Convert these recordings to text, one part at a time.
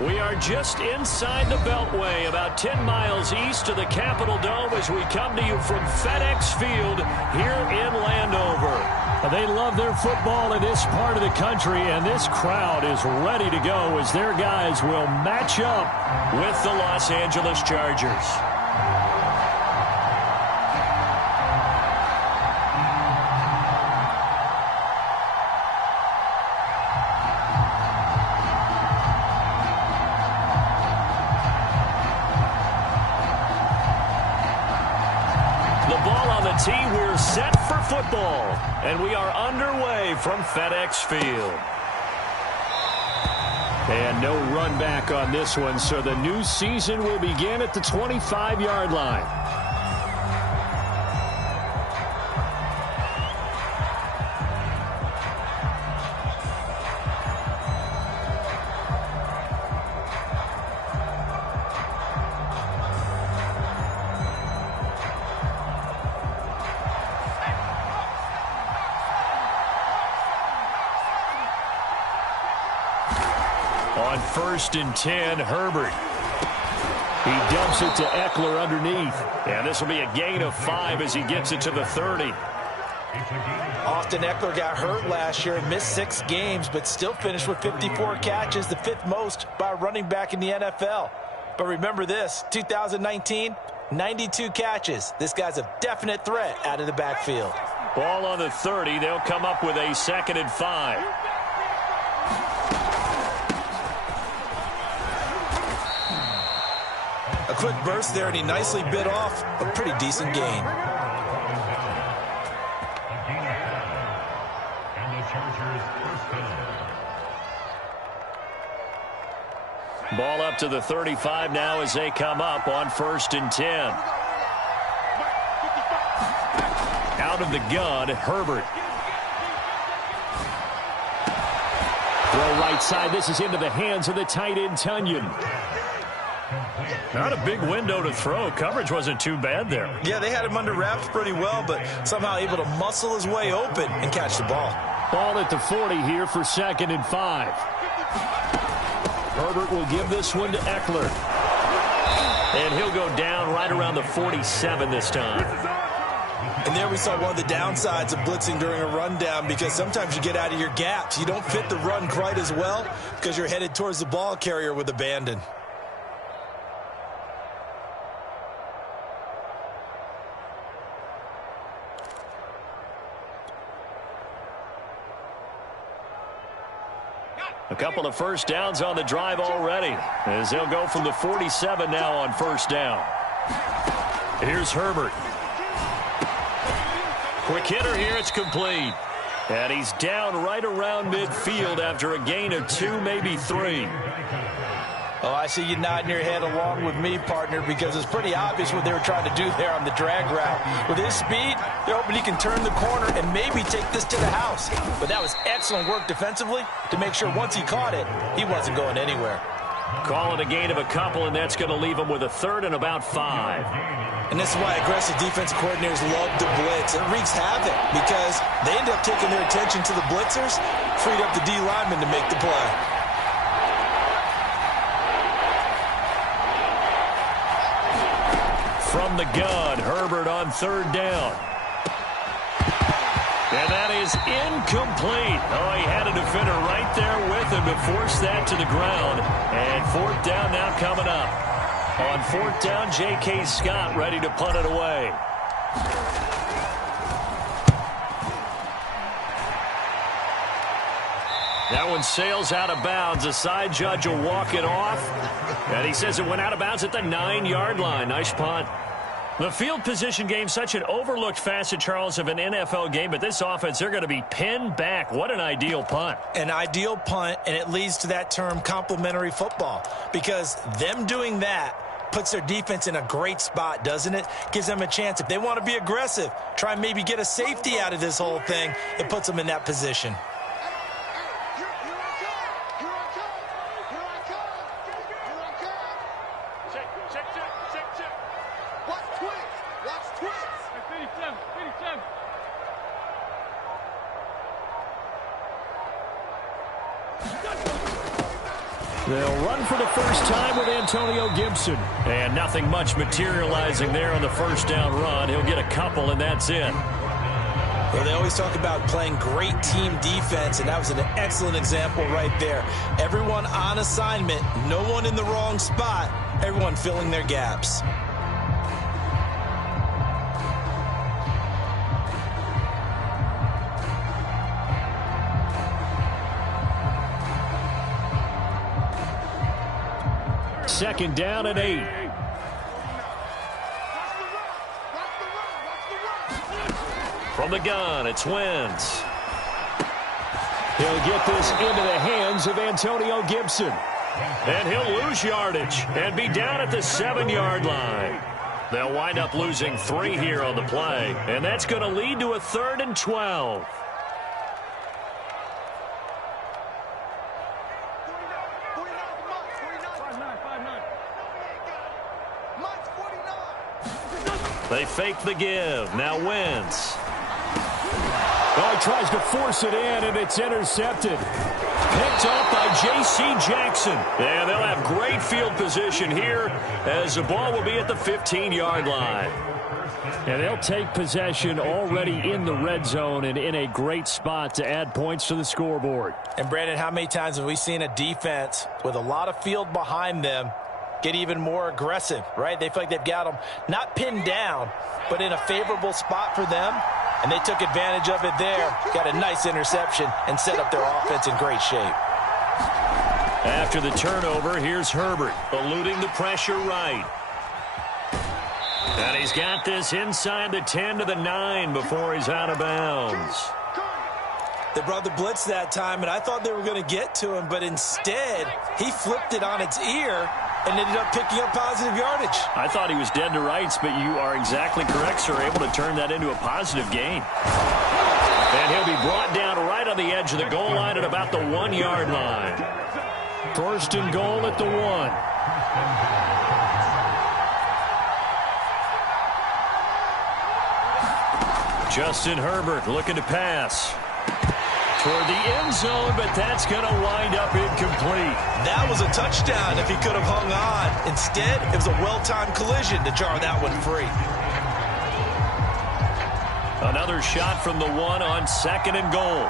We are just inside the Beltway, about 10 miles east of the Capitol Dome as we come to you from FedEx Field here in Landover. They love their football in this part of the country, and this crowd is ready to go as their guys will match up with the Los Angeles Chargers. We're set for football, and we are underway from FedEx Field. And no run back on this one, so the new season will begin at the 25-yard line. On 1st and 10, Herbert. He dumps it to Eckler underneath. And this will be a gain of 5 as he gets it to the 30. Austin Eckler got hurt last year and missed 6 games, but still finished with 54 catches, the 5th most by a running back in the NFL. But remember this, 2019, 92 catches. This guy's a definite threat out of the backfield. Ball on the 30. They'll come up with a 2nd and 5. A quick burst there, and he nicely bit off a pretty decent gain. Ball up to the 35 now as they come up on 1st and 10. Out of the gun, Herbert. Throw right side. This is into the hands of the tight end, Tunyon. Not a big window to throw. Coverage wasn't too bad there. Yeah, they had him under wraps pretty well, but somehow able to muscle his way open and catch the ball. Ball at the 40 here for 2nd and 5. Herbert will give this one to Eckler. And he'll go down right around the 47 this time. And there we saw one of the downsides of blitzing during a rundown, because sometimes you get out of your gaps. You don't fit the run quite as well because you're headed towards the ball carrier with abandon. A couple of first downs on the drive already, as they'll go from the 47 now on 1st down. Here's Herbert. Quick hitter here, it's complete. And he's down right around midfield after a gain of 2, maybe 3. Oh, I see you nodding your head along with me, partner, because it's pretty obvious what they were trying to do there on the drag route. With his speed, they're hoping he can turn the corner and maybe take this to the house. But that was excellent work defensively to make sure once he caught it, he wasn't going anywhere. Call it a gain of a couple, and that's going to leave him with a 3rd and about 5. And this is why aggressive defensive coordinators love to blitz. It wreaks havoc because they end up taking their attention to the blitzers, freed up the D lineman to make the play. From the gun, Herbert on 3rd down. And that is incomplete. Oh, he had a defender right there with him to force that to the ground. And 4th down now coming up. On 4th down, J.K. Scott ready to punt it away. That one sails out of bounds. The side judge will walk it off. And he says it went out of bounds at the 9-yard line. Nice punt. The field position game, such an overlooked facet, Charles, of an NFL game. But this offense, they're going to be pinned back. What an ideal punt. An ideal punt, and it leads to that term complementary football. Because them doing that puts their defense in a great spot, doesn't it? Gives them a chance. If they want to be aggressive, try and maybe get a safety out of this whole thing, it puts them in that position. They'll run for the first time with Antonio Gibson. And nothing much materializing there on the first down run. He'll get a couple, and that's it. Well, they always talk about playing great team defense, and that was an excellent example right there. Everyone on assignment, no one in the wrong spot, everyone filling their gaps. Second down and 8. From the gun, it's Wentz. He'll get this into the hands of Antonio Gibson. And he'll lose yardage and be down at the 7-yard line. They'll wind up losing 3 here on the play. And that's going to lead to a 3rd and 12. They fake the give. Now Wentz. Oh, he tries to force it in, and it's intercepted. Picked up by J.C. Jackson. And they'll have great field position here as the ball will be at the 15-yard line. And they'll take possession already in the red zone and in a great spot to add points to the scoreboard. And, Brandon, how many times have we seen a defense with a lot of field behind them get even more aggressive, right? They feel like they've got them not pinned down, but in a favorable spot for them, and they took advantage of it there. Got a nice interception and set up their offense in great shape. After the turnover, here's Herbert, eluding the pressure right. And he's got this inside the 10 to the 9 before he's out of bounds. They brought the blitz that time, and I thought they were going to get to him, but instead, he flipped it on its ear and ended up picking up positive yardage. I thought he was dead to rights, but you are exactly correct, sir, able to turn that into a positive gain. And he'll be brought down right on the edge of the goal line at about the 1-yard line. 1st and goal at the 1. Justin Herbert looking to pass toward the end zone, but that's going to wind up incomplete. That was a touchdown if he could have hung on. Instead, it was a well-timed collision to jar that one free. Another shot from the 1 on 2nd and goal.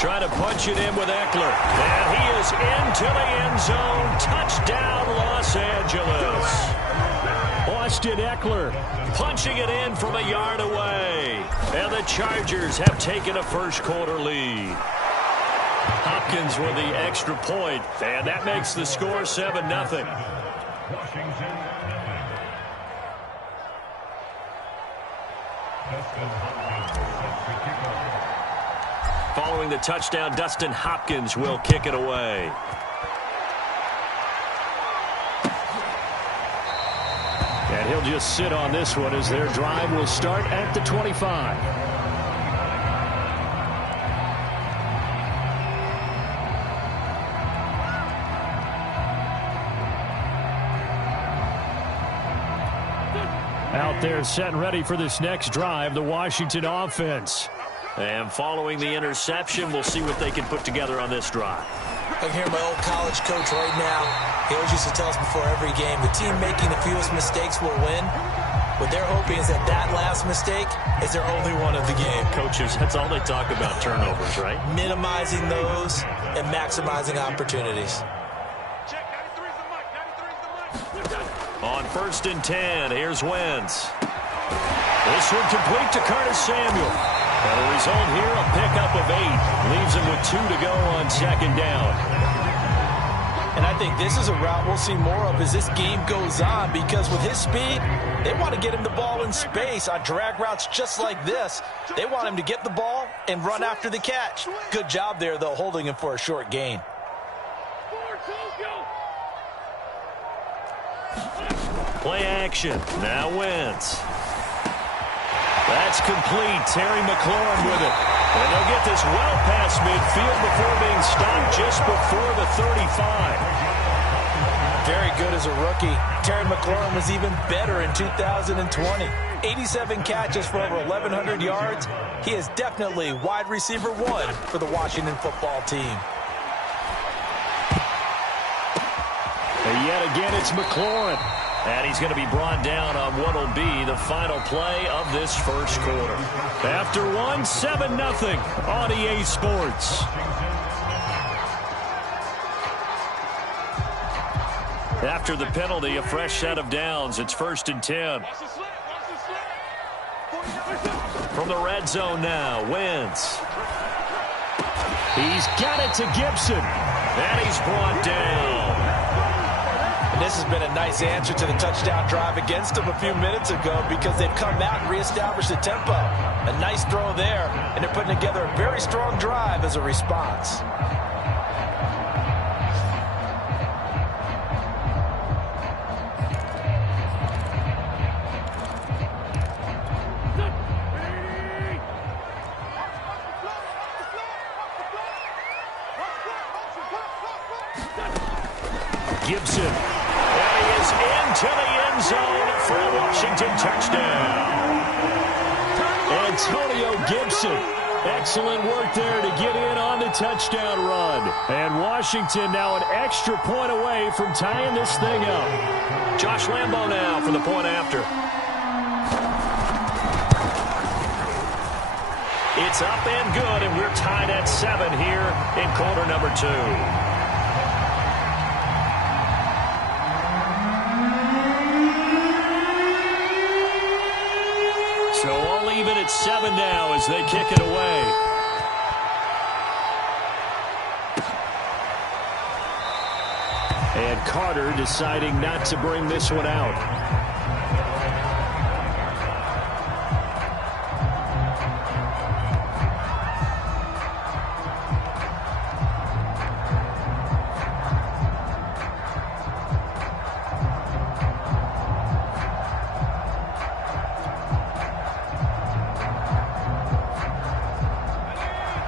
Trying to punch it in with Eckler. And he is into the end zone. Touchdown, Los Angeles. Austin Eckler punching it in from a yard away. And the Chargers have taken a first-quarter lead. Hopkins with the extra point, and that makes the score 7-0. Following the touchdown, Dustin Hopkins will kick it away. And he'll just sit on this one as their drive will start at the 25. Out there set and ready for this next drive, the Washington offense. And following the interception, we'll see what they can put together on this drive. I can hear my old college coach right now. He always used to tell us before every game, the team making the fewest mistakes will win. What they're hoping is that that last mistake is their only one of the game. Coaches, that's all they talk about, turnovers, right? Minimizing those and maximizing opportunities. On 1st and 10, here's Wentz. This one complete to Curtis Samuel. And the result here, a pickup of 8. Leaves him with 2 to go on 2nd down. And I think this is a route we'll see more of as this game goes on, because with his speed, they want to get him the ball in space on drag routes just like this. They want him to get the ball and run after the catch. Good job there, though, holding him for a short gain. Play action. Now Wentz. That's complete. Terry McLaurin with it. And they'll get this well past midfield before being stopped just before the 35. Very good as a rookie. Terry McLaurin was even better in 2020. 87 catches for over 1,100 yards. He is definitely wide receiver one for the Washington football team. And yet again, it's McLaurin. And he's going to be brought down on what will be the final play of this first quarter. After one, 7-0 on EA Sports. After the penalty, a fresh set of downs. It's 1st and 10. From the red zone now, Wentz. He's got it to Gibson. And he's brought down. And this has been a nice answer to the touchdown drive against them a few minutes ago because they've come out and reestablished the tempo. A nice throw there, and they're putting together a very strong drive as a response. Gibson. And he is into the end zone for a Washington touchdown. Antonio Gibson. Excellent work there to get in on the touchdown run. And Washington now an extra point away from tying this thing up. Josh Lambo now for the point after. It's up and good, and we're tied at 7 here in quarter number 2. So all even at 7 now as they kick it away. And Carter deciding not to bring this one out.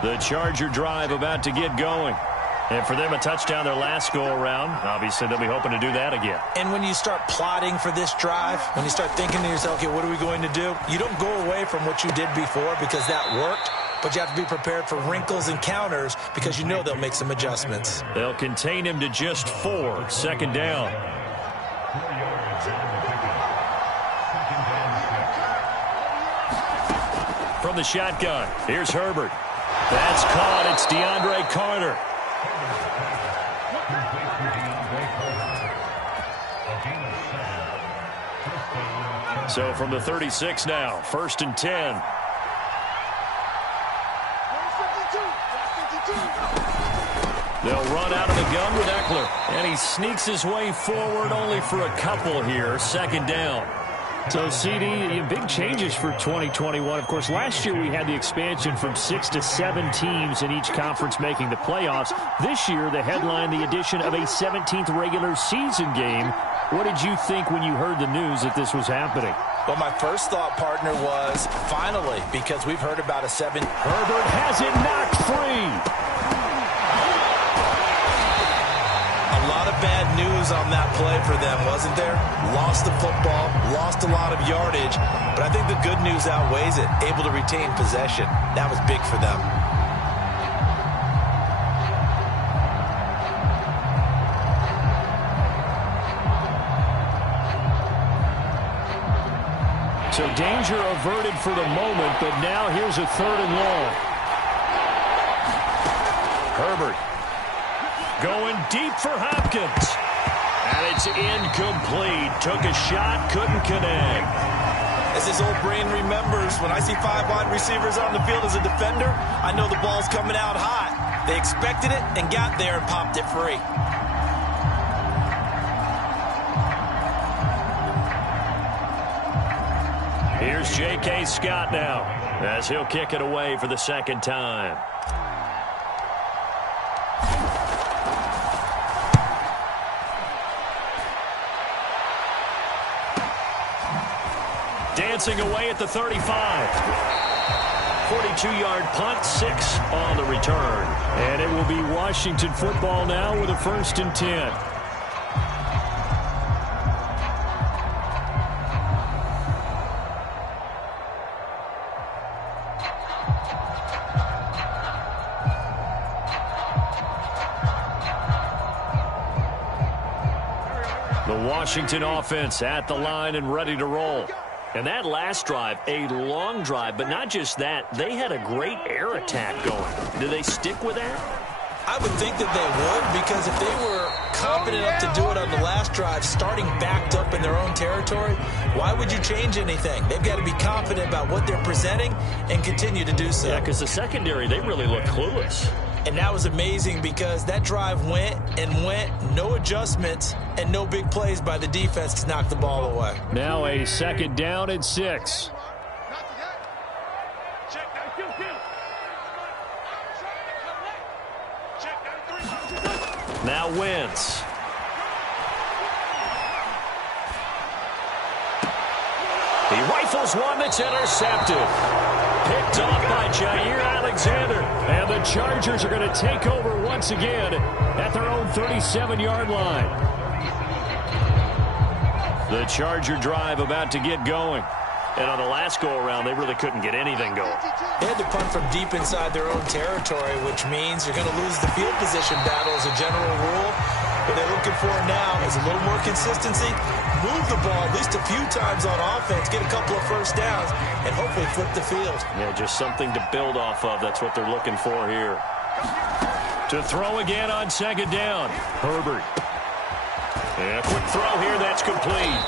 The Charger drive about to get going. And for them, a touchdown their last go-around. Obviously, they'll be hoping to do that again. And when you start plotting for this drive, when you start thinking to yourself, okay, what are we going to do? You don't go away from what you did before because that worked, but you have to be prepared for wrinkles and counters because you know they'll make some adjustments. They'll contain him to just 4. 2nd down. From the shotgun, here's Herbert. That's caught. It's DeAndre Carter. So from the 36 now, 1st and 10. They'll run out of the gun with Eckler. And he sneaks his way forward only for a couple here. 2nd down. So, CD, big changes for 2021. Of course, last year we had the expansion from 6 to 7 teams in each conference making the playoffs. This year, the headline, the addition of a 17th regular season game. What did you think when you heard the news that this was happening? Well, my first thought, partner, was finally, because we've heard about a 7. Herbert has it knocked free. A lot of bad news on that play for them, wasn't there? Lost the football, lost a lot of yardage, but I think the good news outweighs it. Able to retain possession. That was big for them. So danger averted for the moment, but now here's a 3rd and long. Herbert going deep for Hopkins. And it's incomplete. Took a shot, couldn't connect. As his old brain remembers, when I see 5 wide receivers on the field as a defender, I know the ball's coming out hot. They expected it and got there and popped it free. Here's J.K. Scott now as he'll kick it away for the 2nd time. Dancing away at the 35. 42-yard punt, 6 on the return. And it will be Washington football now with a 1st and 10. Washington offense at the line and ready to roll. And that last drive, a long drive, but not just that. They had a great air attack going. Do they stick with that? I would think that they would, because if they were confident enough to do it on the last drive, starting backed up in their own territory, why would you change anything? They've got to be confident about what they're presenting and continue to do so. Yeah, because the secondary, they really look clueless. And that was amazing because that drive went and went, no adjustments, and no big plays by the defense to knock the ball away. Now a 2nd down and 6. Now Wentz. He rifles one that's intercepted. Picked off by Jair Alexander. And the Chargers are going to take over once again at their own 37-yard line. The Charger drive about to get going. And on the last go-around, they really couldn't get anything going. They had to punt from deep inside their own territory, which means you're going to lose the field position battle as a general rule. What they're looking for now is a little more consistency, move the ball at least a few times on offense, get a couple of first downs, and hopefully flip the field. Yeah, just something to build off of. That's what they're looking for here. To throw again on 2nd down. Herbert. And a quick throw here. That's complete.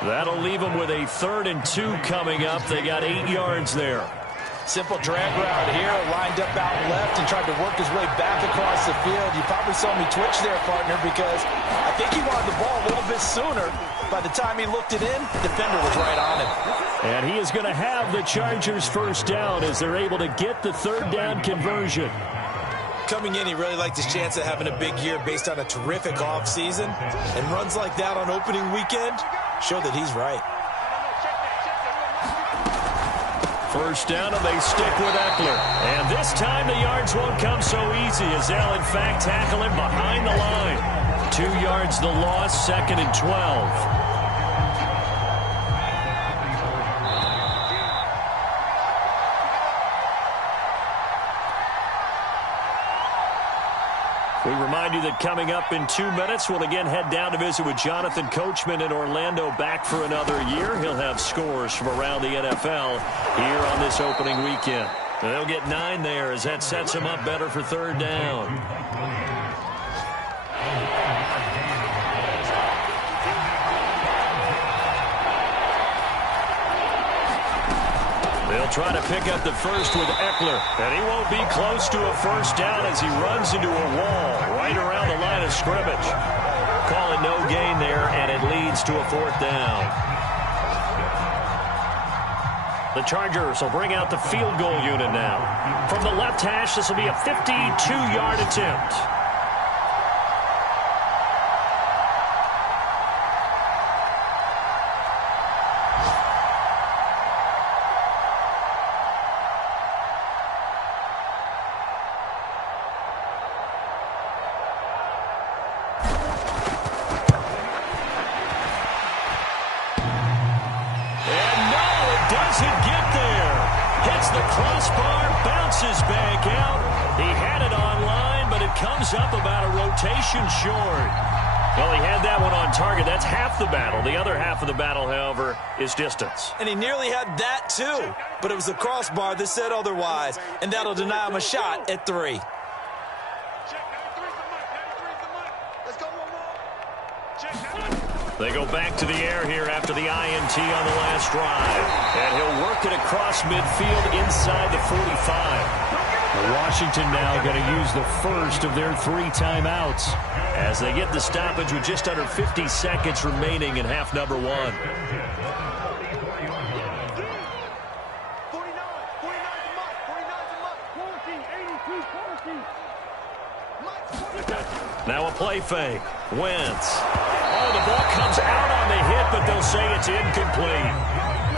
That'll leave them with a 3rd and 2 coming up. They got 8 yards there. Simple drag route here, lined up out left and tried to work his way back across the field. You probably saw me twitch there, partner, because I think he wanted the ball a little bit sooner. By the time he looked it in, the defender was right on him. And he is going to have the Chargers 1st down as they're able to get the 3rd down conversion. Coming in, he really liked his chance of having a big year based on a terrific offseason. And runs like that on opening weekend show that he's right. 1st down, and they stick with Eckler. And this time the yards won't come so easy as they'll, in fact, tackle him behind the line. 2 yards the loss, 2nd and 12. We remind you that coming up in 2 minutes, we'll again head down to visit with Jonathan Coachman in Orlando, back for another year. He'll have scores from around the NFL here on this opening weekend. And they'll get 9 there as that sets them up better for 3rd down. They'll try to pick up the first with Eckler, and he won't be close to a 1st down as he runs into a wall right around the line of scrimmage. Call it no gain there, and it leads to a 4th down. The Chargers will bring out the field goal unit now. From the left hash, this will be a 52-yard attempt. Doesn't get there. Hits the crossbar, bounces back out. He had it online, but it comes up about a rotation short. Well, he had that one on target. That's half the battle. The other half of the battle, however, is distance. And he nearly had that, too. But it was the crossbar that said otherwise. And that'll deny him a shot at 3. They go back to the air here after the INT on the last drive. And he'll work it across midfield inside the 45. Washington now going to use the first of their 3 timeouts as they get the stoppage with just under 50 seconds remaining in half number 1. Now a play fake. Wentz. Oh, the ball comes out on the hit, but they'll say it's incomplete.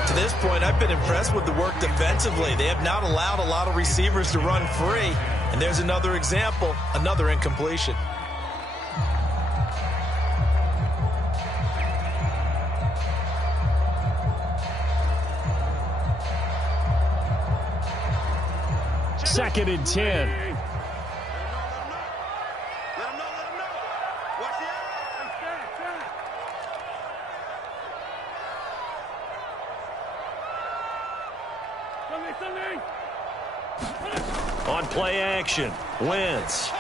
To this point, I've been impressed with the work defensively. They have not allowed a lot of receivers to run free. And there's another example, another incompletion. Second and 10. On play action, Wentz.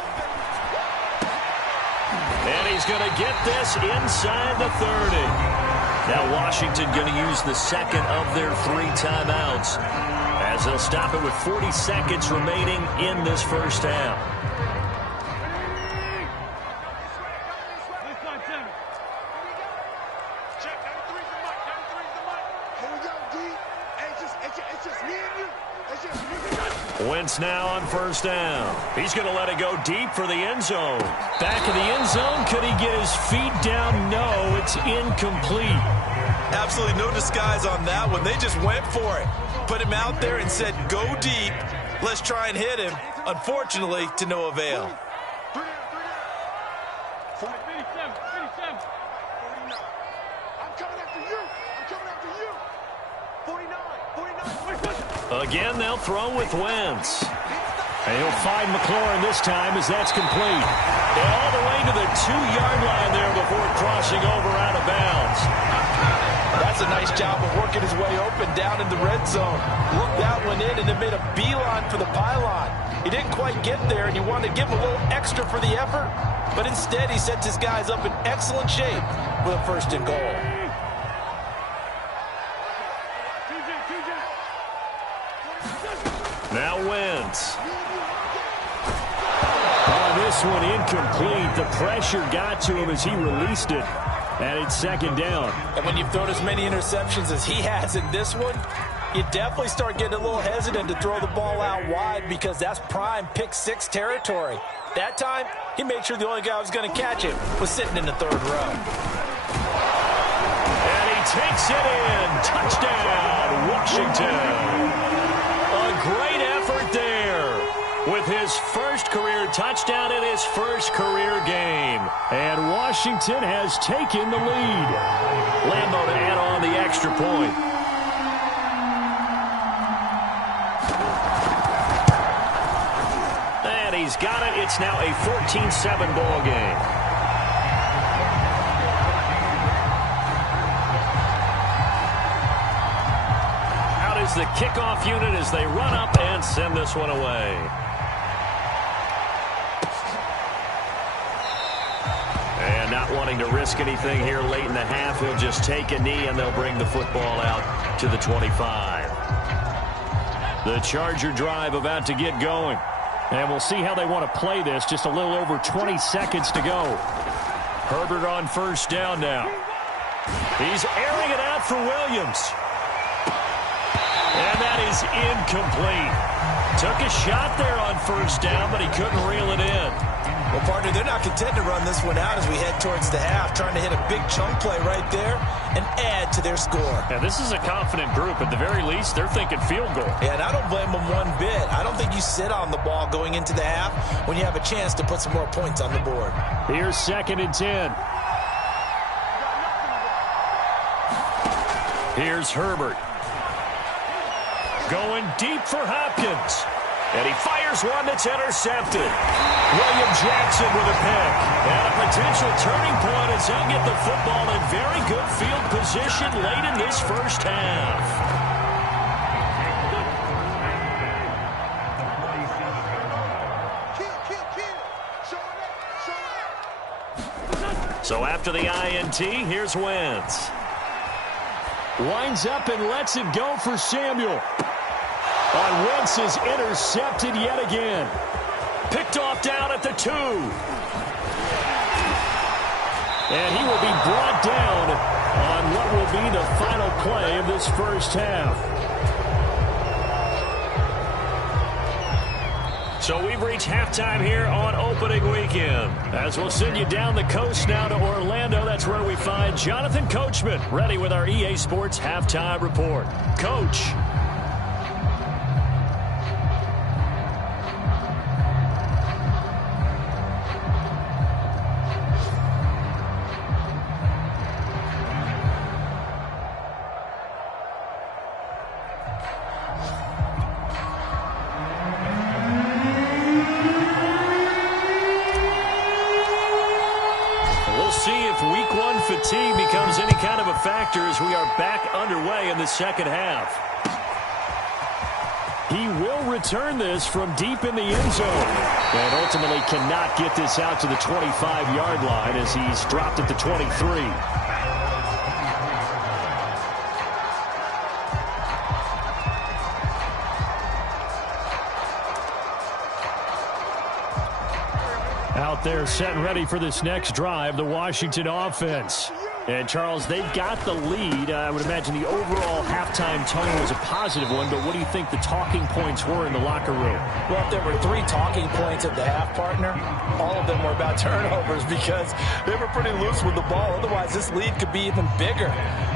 And he's going to get this inside the 30. Now Washington going to use the second of their 3 timeouts as they'll stop it with 40 seconds remaining in this first half. Wentz now on first down. He's going to let it go deep for the end zone. Back in the end zone. Could he get his feet down? No, it's incomplete. Absolutely no disguise on that one. They just went for it. Put him out there and said, go deep. Let's try and hit him. Unfortunately, to no avail. Again, they'll throw with Wentz. And he'll find McLaurin this time as that's complete. And all the way to the 2-yard line there before crossing over out of bounds. That's a nice job of working his way open down in the red zone. Looked that one in and then made a beeline for the pylon. He didn't quite get there, and you wanted to give him a little extra for the effort. But instead, he sets his guys up in excellent shape with a 1st and goal. Now Wentz. Oh, this one incomplete. The pressure got to him as he released it. And it's 2nd down. And when you've thrown as many interceptions as he has in this one, you definitely start getting a little hesitant to throw the ball out wide because that's prime pick 6 territory. That time, he made sure the only guy who was going to catch it was sitting in the 3rd row. And he takes it in. Touchdown, Washington. A great effort there with his first career touchdown in his first career game. And Washington has taken the lead. Lambo to add on the extra point. And he's got it. It's now a 14-7 ball game. The kickoff unit as they run up and send this one away. And not wanting to risk anything here late in the half, he'll just take a knee and they'll bring the football out to the 25. The Charger drive about to get going. And we'll see how they want to play this. Just a little over 20 seconds to go. Herbert on first down now. He's airing it out for Williams. And that is incomplete. Took a shot there on first down, but he couldn't reel it in. Well, partner, they're not content to run this one out as we head towards the half, trying to hit a big chunk play right there and add to their score. Now, this is a confident group. At the very least, they're thinking field goal. Yeah, and I don't blame them one bit. I don't think you sit on the ball going into the half when you have a chance to put some more points on the board. Here's 2nd and 10. Here's Herbert. Going deep for Hopkins. And he fires one that's intercepted. William Jackson with a pick. And a potential turning point as he'll get the football in very good field position late in this first half. So after the INT, here's Wentz. Winds up and lets it go for Samuel. On Wentz is intercepted yet again. Picked off down at the 2. And he will be brought down on what will be the final play of this first half. So we've reached halftime here on opening weekend. As we'll send you down the coast now to Orlando, that's where we find Jonathan Coachman ready with our EA Sports Halftime Report. Coach. Fatigue becomes any kind of a factor as we are back underway in the second half. He will return this from deep in the end zone. And ultimately cannot get this out to the 25-yard line as he's dropped at the 23. Out there set and ready for this next drive, the Washington offense. And, Charles, they've got the lead. I would imagine the overall halftime tone was a positive one, but what do you think the talking points were in the locker room? Well, if there were 3 talking points at the half, partner, all of them were about turnovers because they were pretty loose with the ball. Otherwise, this lead could be even bigger.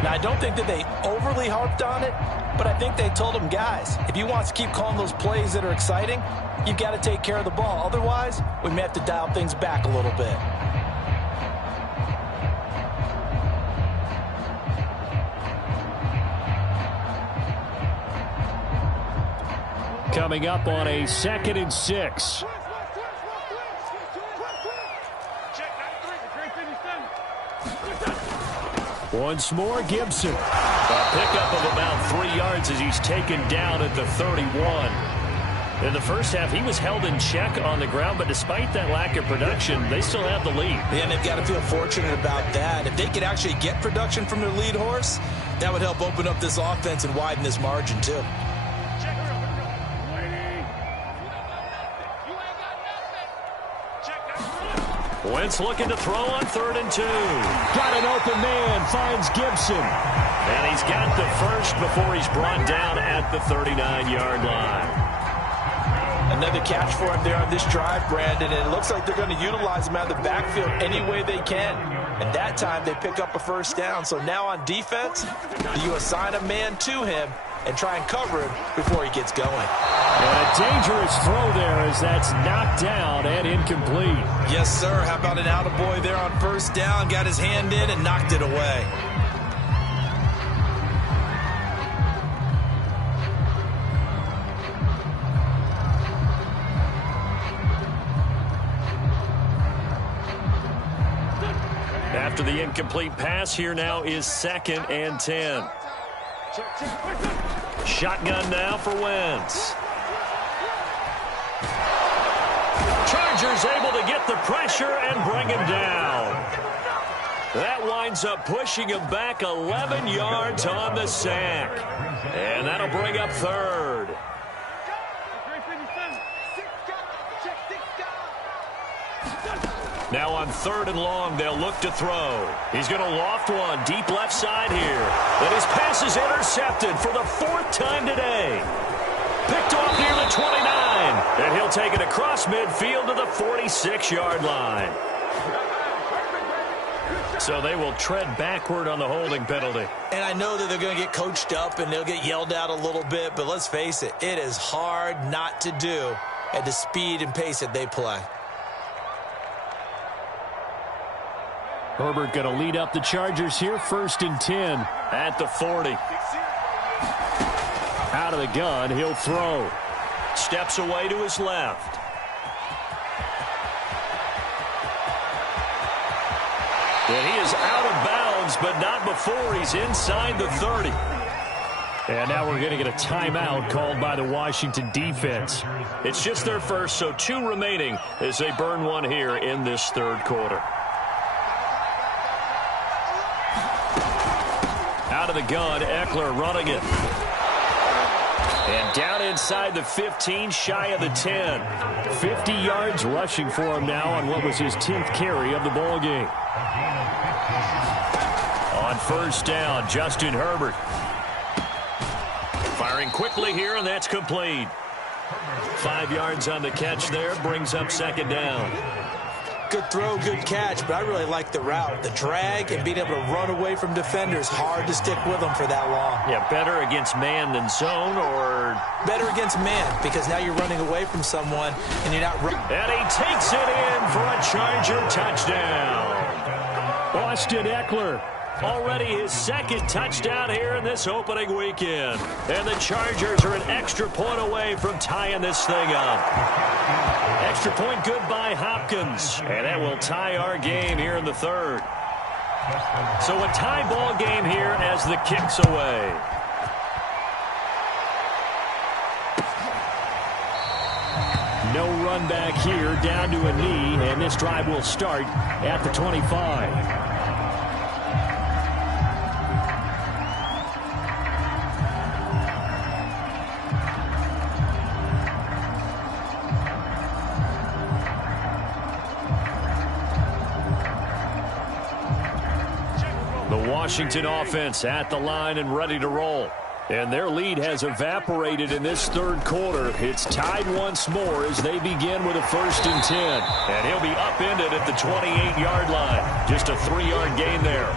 Now, I don't think that they overly harped on it, but I think they told them, guys, if you want to keep calling those plays that are exciting, you've got to take care of the ball. Otherwise, we may have to dial things back a little bit. Coming up on a 2nd and 6. Once more, Gibson. A pickup of about 3 yards as he's taken down at the 31. In the first half, he was held in check on the ground, but despite that lack of production, they still have the lead. And they've got to feel fortunate about that. If they could actually get production from their lead horse, that would help open up this offense and widen this margin, too. Wentz looking to throw on 3rd and 2. Got an open man, finds Gibson. And he's got the first before he's brought down at the 39-yard line. Another catch for him there on this drive, Brandon, and it looks like they're going to utilize him out of the backfield any way they can. And that time they pick up a first down. So now on defense, you assign a man to him and try and cover him before he gets going. And a dangerous throw there as that's knocked down and incomplete. Yes, sir. How about an attaboy there on first down? Got his hand in and knocked it away. After the incomplete pass, here now is 2nd and 10. Shotgun now for Wentz. Chargers able to get the pressure and bring him down. That winds up pushing him back 11 yards on the sack. And that'll bring up 3rd. Now on 3rd and long, they'll look to throw. He's going to loft one deep left side here. And his pass is intercepted for the 4th time today. Picked off near the 29. And he'll take it across midfield to the 46-yard line. So they will tread backward on the holding penalty. And I know that they're going to get coached up and they'll get yelled at a little bit, but let's face it, it is hard not to do at the speed and pace that they play. Herbert going to lead up the Chargers here, 1st and 10 at the 40. Out of the gun, he'll throw. Steps away to his left. And he is out of bounds, but not before he's inside the 30. And now we're going to get a timeout called by the Washington defense. It's just their first, so 2 remaining as they burn one here in this 3rd quarter. Out of the gun, Eckler running it. And down inside the 15, shy of the 10. 50 yards rushing for him now on what was his 10th carry of the ball game. On 1st down, Justin Herbert. Firing quickly here, and that's complete. 5 yards on the catch there, brings up 2nd down. Good throw, good catch, but I really like the route. The drag and being able to run away from defenders, hard to stick with them for that long. Yeah, better against man than zone, or? Better against man, because now you're running away from someone and you're not running. And he takes it in for a Charger touchdown. Austin Eckler, already his 2nd touchdown here in this opening weekend. And the Chargers are an extra point away from tying this thing up. Extra point good by Hopkins. And that will tie our game here in the 3rd. So a tie ball game here as the kick's away. No run back here, down to a knee, and this drive will start at the 25. The Washington offense at the line and ready to roll. And their lead has evaporated in this third quarter. It's tied once more as they begin with a 1st and 10. And he'll be upended at the 28-yard line. Just a 3-yard gain there.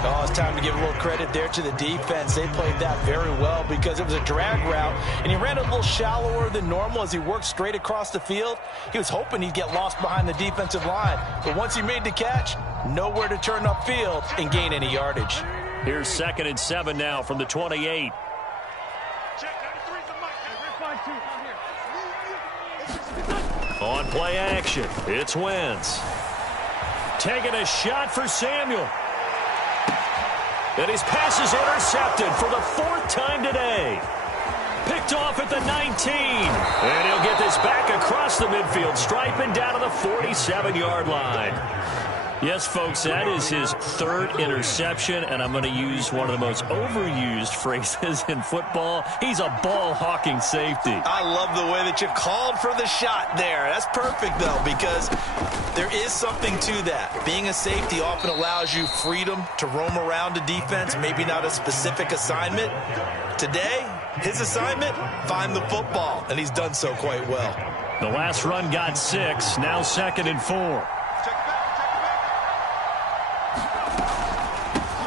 Oh, it's time to give a little credit there to the defense. They played that very well because it was a drag route, and he ran a little shallower than normal as he worked straight across the field. He was hoping he'd get lost behind the defensive line, but once he made the catch, nowhere to turn upfield and gain any yardage. Here's 2nd and 7 now from the 28. On play action, it's Wentz. Taking a shot for Samuel. And his pass is intercepted for the 4th time today. Picked off at the 19. And he'll get this back across the midfield stripe and down to the 47-yard line. Yes, folks, that is his 3rd interception, and I'm going to use one of the most overused phrases in football. He's a ball-hawking safety. I love the way that you called for the shot there. That's perfect, though, because there is something to that. Being a safety often allows you freedom to roam around a defense, maybe not a specific assignment. Today, his assignment, find the football, and he's done so quite well. The last run got 6, now 2nd and 4.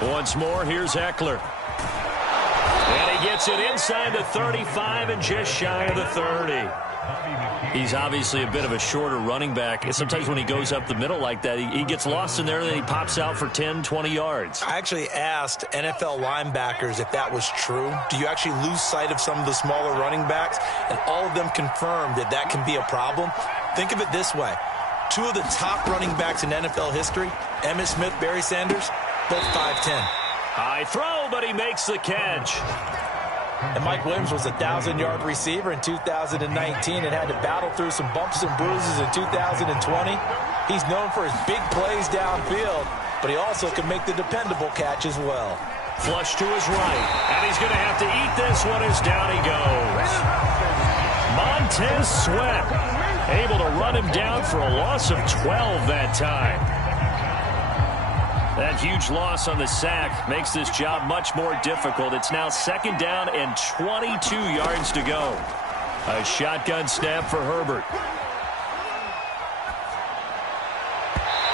Once more, here's Eckler. And he gets it inside the 35 and just shy of the 30. He's obviously a bit of a shorter running back. And sometimes when he goes up the middle like that, he gets lost in there, and then he pops out for 10, 20 yards. I actually asked NFL linebackers if that was true. Do you actually lose sight of some of the smaller running backs? And all of them confirmed that that can be a problem. Think of it this way. 2 of the top running backs in NFL history, Emmitt Smith, Barry Sanders, both 5'10". High throw, but he makes the catch. And Mike Williams was a 1,000-yard receiver in 2019 and had to battle through some bumps and bruises in 2020. He's known for his big plays downfield, but he also can make the dependable catch as well. Flush to his right, and he's going to have to eat this one as down he goes. Montez Sweat able to run him down for a loss of 12 that time. That huge loss on the sack makes this job much more difficult. It's now 2nd down and 22 yards to go. A shotgun snap for Herbert.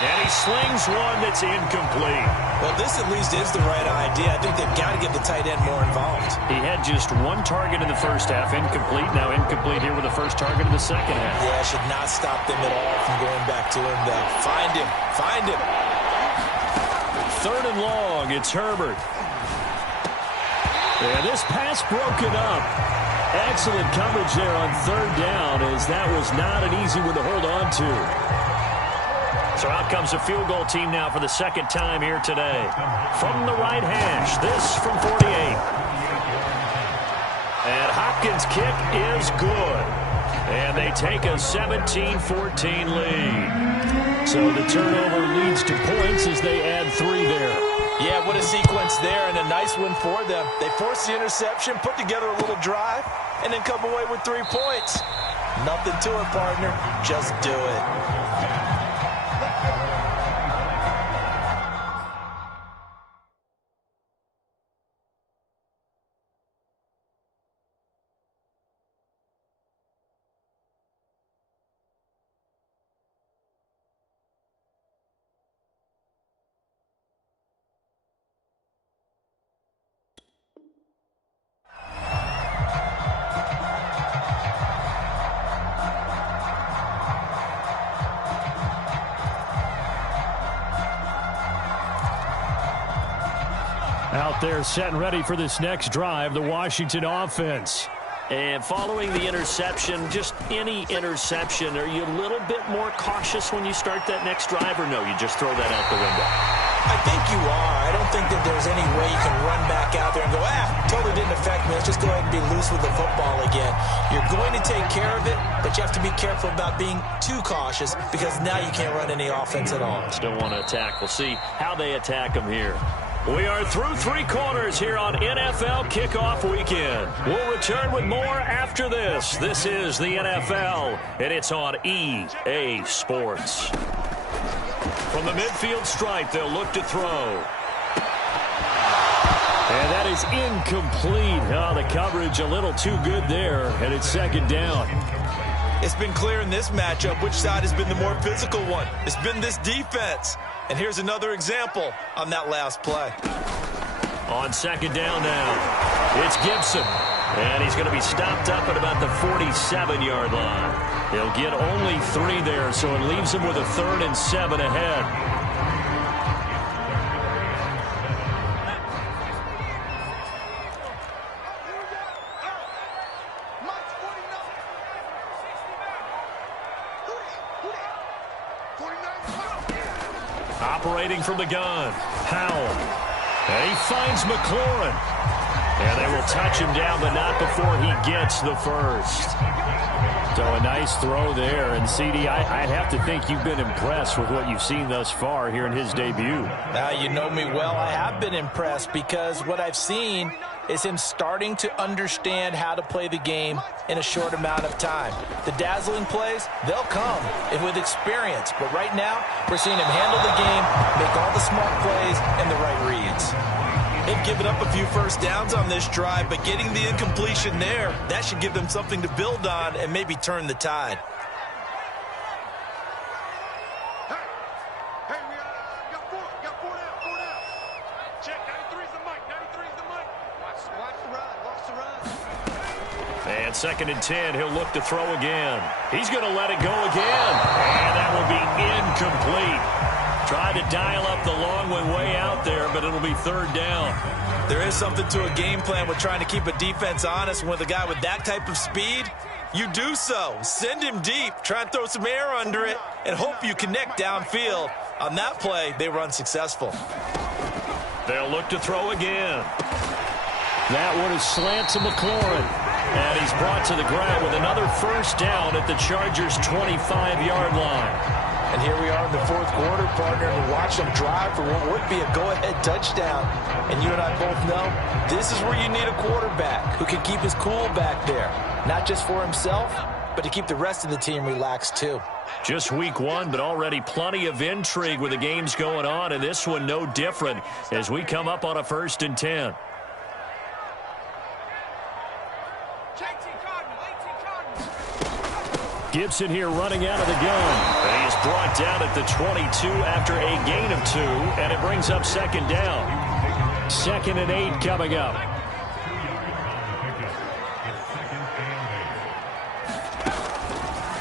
And he slings one that's incomplete. Well, this at least is the right idea. I think they've got to get the tight end more involved. He had just 1 target in the first half, incomplete. Now incomplete here with the first target in the second half. Yeah, should not stop them at all from going back to him, though. Find him. Find him. 3rd and long, it's Herbert. And this pass broken up. Excellent coverage there on 3rd down, as that was not an easy one to hold on to. So out comes a field goal team now for the 2nd time here today. From the right hash, this from 48. And Hopkins' kick is good. And they take a 17-14 lead. So the turnover leads to points as they add 3 there. Yeah, what a sequence there, and a nice one for them. They forced the interception, put together a little drive, and then come away with 3 points. Nothing to it, partner. Just do it. Out there set and ready for this next drive, the Washington offense. And following the interception, just any interception, are you a little bit more cautious when you start that next drive, or no, you just throw that out the window? I think you are. I don't think that there's any way you can run back out there and go, totally didn't affect me. Let's just go ahead and be loose with the football again. You're going to take care of it, but you have to be careful about being too cautious because now you can't run any offense at all. Still want to attack. We'll see how they attack them here. We are through 3 quarters here on NFL Kickoff Weekend. We'll return with more after this. This is the NFL, and it's on EA Sports. From the midfield stripe, they'll look to throw. And that is incomplete. Oh, the coverage a little too good there, and it's second down. It's been clear in this matchup which side has been the more physical one. It's been this defense. And here's another example on that last play. On second down now, it's Gibson. And he's going to be stopped up at about the 47-yard line. He'll get only 3 there, so it leaves him with a 3rd and 7 ahead. Operating from the gun, Howell. And he finds McLaurin. And they will touch him down, but not before he gets the first. So a nice throw there. And, CD, I'd have to think you've been impressed with what you've seen thus far here in his debut. Now, you know me well. I have been impressed because what I've seen is him starting to understand how to play the game in a short amount of time. The dazzling plays, they'll come with experience. But right now, we're seeing him handle the game, make all the smart plays, and the right reads. They've given up a few first downs on this drive, but getting the incompletion there, that should give them something to build on and maybe turn the tide. And 2nd and 10, he'll look to throw again. He's going to let it go again. And that will be incomplete. Tried to dial up the long one way out there, but it'll be 3rd down. There is something to a game plan with trying to keep a defense honest. With a guy with that type of speed, you do so. Send him deep. Try and throw some air under it and hope you connect downfield. On that play, they were unsuccessful. They'll look to throw again. That one is slant to McLaurin. And he's brought to the ground with another first down at the Chargers' 25-yard line. And here we are in the 4th quarter, partner, and watch them drive for what would be a go-ahead touchdown. And you and I both know this is where you need a quarterback who can keep his cool back there. Not just for himself, but to keep the rest of the team relaxed too. Just week 1, but already plenty of intrigue with the games going on, and this one no different as we come up on a 1st and 10. Gibson here running out of the gun. And he is brought down at the 22 after a gain of 2, and it brings up 2nd down. 2nd and 8 coming up.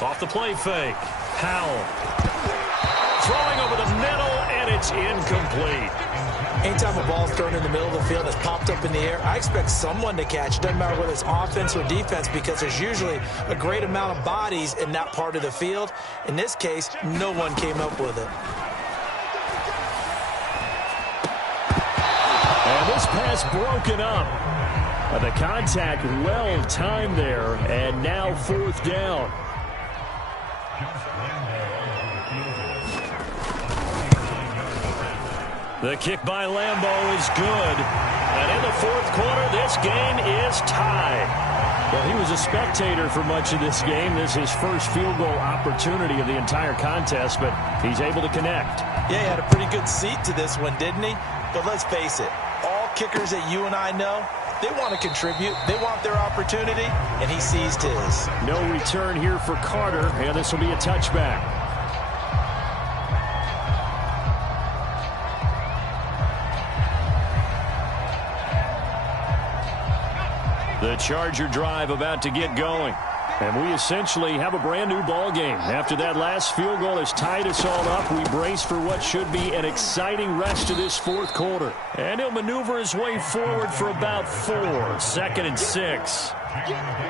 Off the play fake. Howell. Throwing over the middle, and it's incomplete. Anytime a ball's thrown in the middle of the field that's popped up in the air, I expect someone to catch. It doesn't matter whether it's offense or defense because there's usually a great amount of bodies in that part of the field. In this case, no one came up with it. And this pass broken up. The contact well timed there, and now 4th down. The kick by Lambeau is good. And in the 4th quarter, this game is tied. Well, he was a spectator for much of this game. This is his first field goal opportunity of the entire contest, but he's able to connect. Yeah, he had a pretty good seat to this one, didn't he? But let's face it, all kickers that you and I know, they want to contribute. They want their opportunity, and he seized his. No return here for Carter, and this will be a touchback. The Charger drive about to get going. And we essentially have a brand new ball game. After that last field goal has tied us all up, we brace for what should be an exciting rest of this 4th quarter. And he'll maneuver his way forward for about 4. 2nd and 6.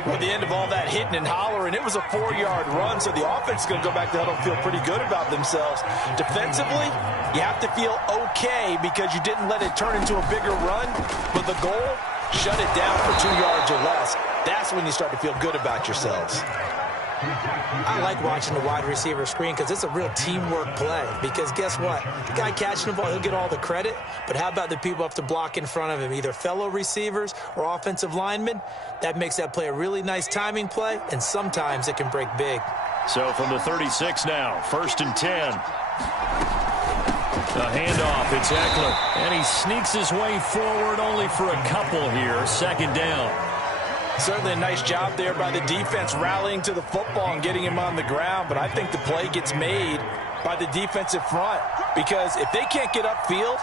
Well, the end of all that hitting and hollering, it was a 4-yard run, so the offense is going to go back to huddle and feel pretty good about themselves. Defensively, you have to feel okay because you didn't let it turn into a bigger run, but the goal, shut it down for 2 yards or less. That's when you start to feel good about yourselves. I like watching the wide receiver screen because it's a real teamwork play. Because guess what? The guy catching the ball, he'll get all the credit. But how about the people up to block in front of him, either fellow receivers or offensive linemen? That makes that play a really nice timing play, and sometimes it can break big. So from the 36 now, 1st and 10. A handoff, it's Ekeler. And he sneaks his way forward only for a couple here. 2nd down. Certainly a nice job there by the defense rallying to the football and getting him on the ground, but I think the play gets made by the defensive front because if they can't get upfield,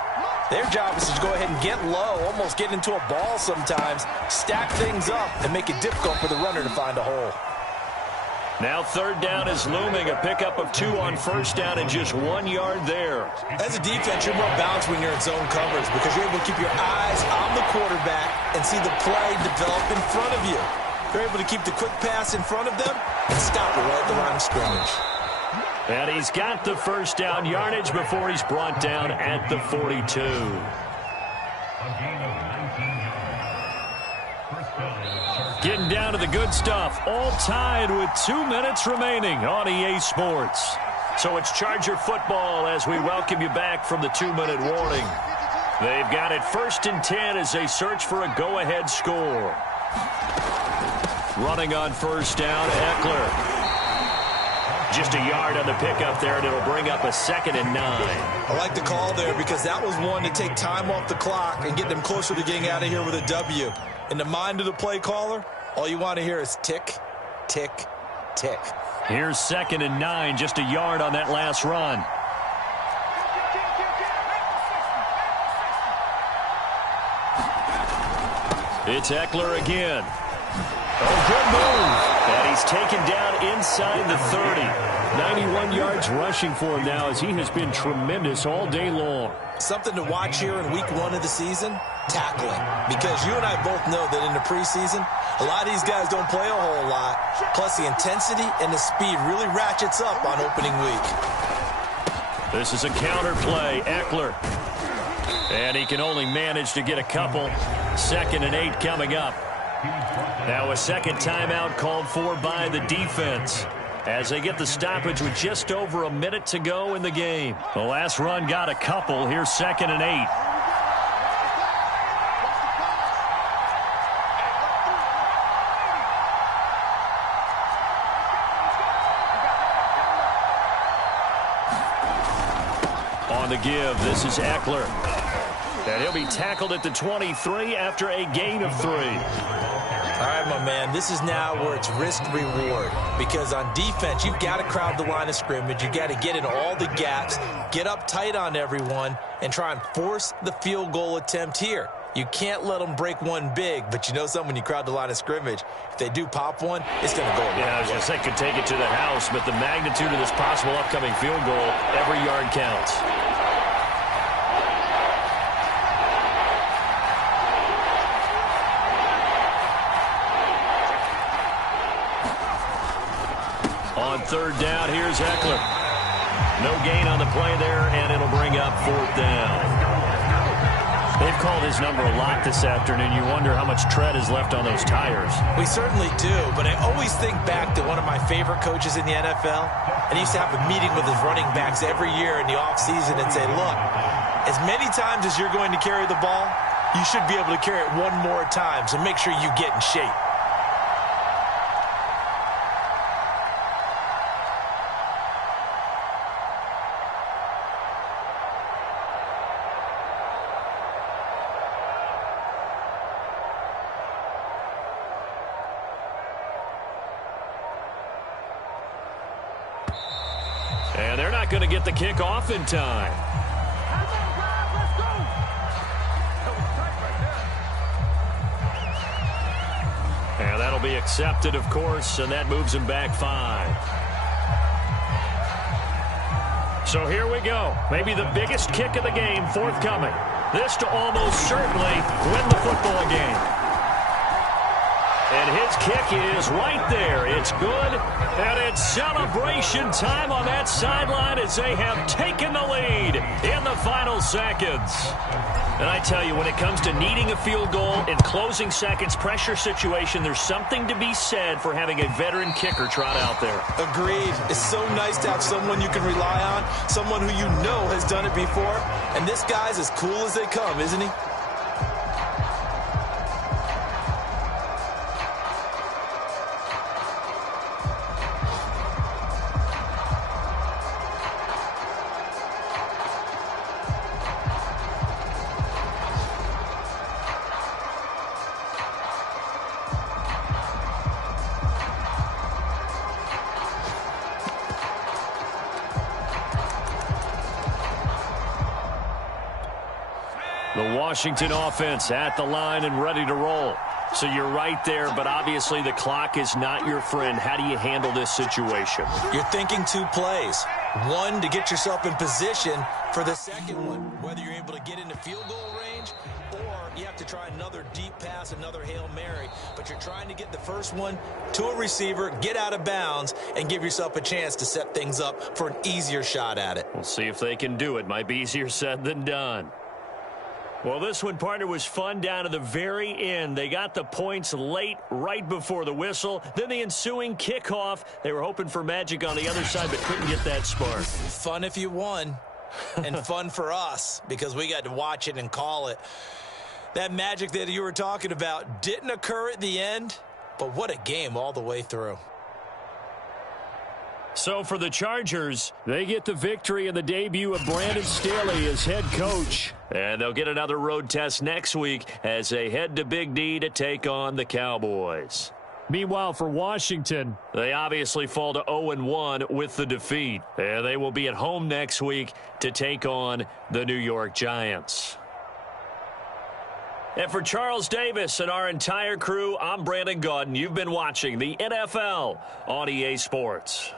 their job is to go ahead and get low, almost get into a ball sometimes, stack things up, and make it difficult for the runner to find a hole. Now 3rd down is looming, a pickup of 2 on 1st down and just 1 yard there. As a defense, you're more balanced when you're in zone coverage because you're able to keep your eyes on the quarterback and see the play develop in front of you. You're able to keep the quick pass in front of them and stop it right at the line of scrimmage. And he's got the 1st down yardage before he's brought down at the 42. Getting down to the good stuff. All tied with 2 minutes remaining on EA Sports. So it's Charger football as we welcome you back from the 2-minute warning. They've got it 1st and 10 as they search for a go-ahead score. Running on 1st down, Ekeler. Just a yard on the pickup there, and it'll bring up a 2nd and 9. I like the call there because that was one to take time off the clock and get them closer to getting out of here with a W. In the mind of the play caller, all you want to hear is tick, tick, tick. Here's 2nd and 9, just a yard on that last run. It's Ekeler again. Oh, good move. And he's taken down inside the 30. 91 yards rushing for him now as he has been tremendous all day long. Something to watch here in week 1 of the season, tackling. Because you and I both know that in the preseason, a lot of these guys don't play a whole lot. Plus the intensity and the speed really ratchets up on opening week. This is a counter play. Ekeler. And he can only manage to get a couple. 2nd and 8 coming up. Now a 2nd timeout called for by the defense as they get the stoppage with just over a minute to go in the game. The last run got a couple. Here's 2nd and 8. On the give, this is Ekeler. And he'll be tackled at the 23 after a gain of 3. All right, my man, this is now where it's risk-reward. Because on defense, you've got to crowd the line of scrimmage. You've got to get in all the gaps, get up tight on everyone, and try and force the field goal attempt here. You can't let them break one big, but you know something, when you crowd the line of scrimmage, if they do pop one, it's going to go. Yeah, I was going to say, could take it to the house, but the magnitude of this possible upcoming field goal, every yard counts. On 3rd down, here's Ekeler. No gain on the play there, and it'll bring up 4th down. They've called his number a lot this afternoon. You wonder how much tread is left on those tires. We certainly do, but I always think back to one of my favorite coaches in the NFL, and he used to have a meeting with his running backs every year in the offseason and say, look, as many times as you're going to carry the ball, you should be able to carry it one more time, so make sure you get in shape. And they're not going to get the kick off in time. And that'll be accepted, of course, and that moves him back 5. So here we go. Maybe the biggest kick of the game forthcoming. This to almost certainly win the football game. And his kick is right there. It's good. And it's celebration time on that sideline as they have taken the lead in the final seconds. And I tell you, when it comes to needing a field goal in closing seconds, pressure situation, there's something to be said for having a veteran kicker trot out there. Agreed. It's so nice to have someone you can rely on, someone who you know has done it before. And this guy's as cool as they come, isn't he? The Washington offense at the line and ready to roll. So you're right there, but obviously the clock is not your friend. How do you handle this situation? You're thinking 2 plays. One, to get yourself in position for the second one, whether you're able to get into field goal range or you have to try another deep pass, another Hail Mary. But you're trying to get the first one to a receiver, get out of bounds, and give yourself a chance to set things up for an easier shot at it. We'll see if they can do it. Might be easier said than done. Well, this one, partner, was fun down to the very end. They got the points late, right before the whistle. Then the ensuing kickoff. They were hoping for magic on the other side, but couldn't get that spark. Fun if you won, and fun for us because we got to watch it and call it. That magic that you were talking about didn't occur at the end, but what a game all the way through. So for the Chargers, they get the victory in the debut of Brandon Staley as head coach. And they'll get another road test next week as they head to Big D to take on the Cowboys. Meanwhile, for Washington, they obviously fall to 0-1 with the defeat. And they will be at home next week to take on the New York Giants. And for Charles Davis and our entire crew, I'm Brandon Gaudin. You've been watching the NFL on EA Sports.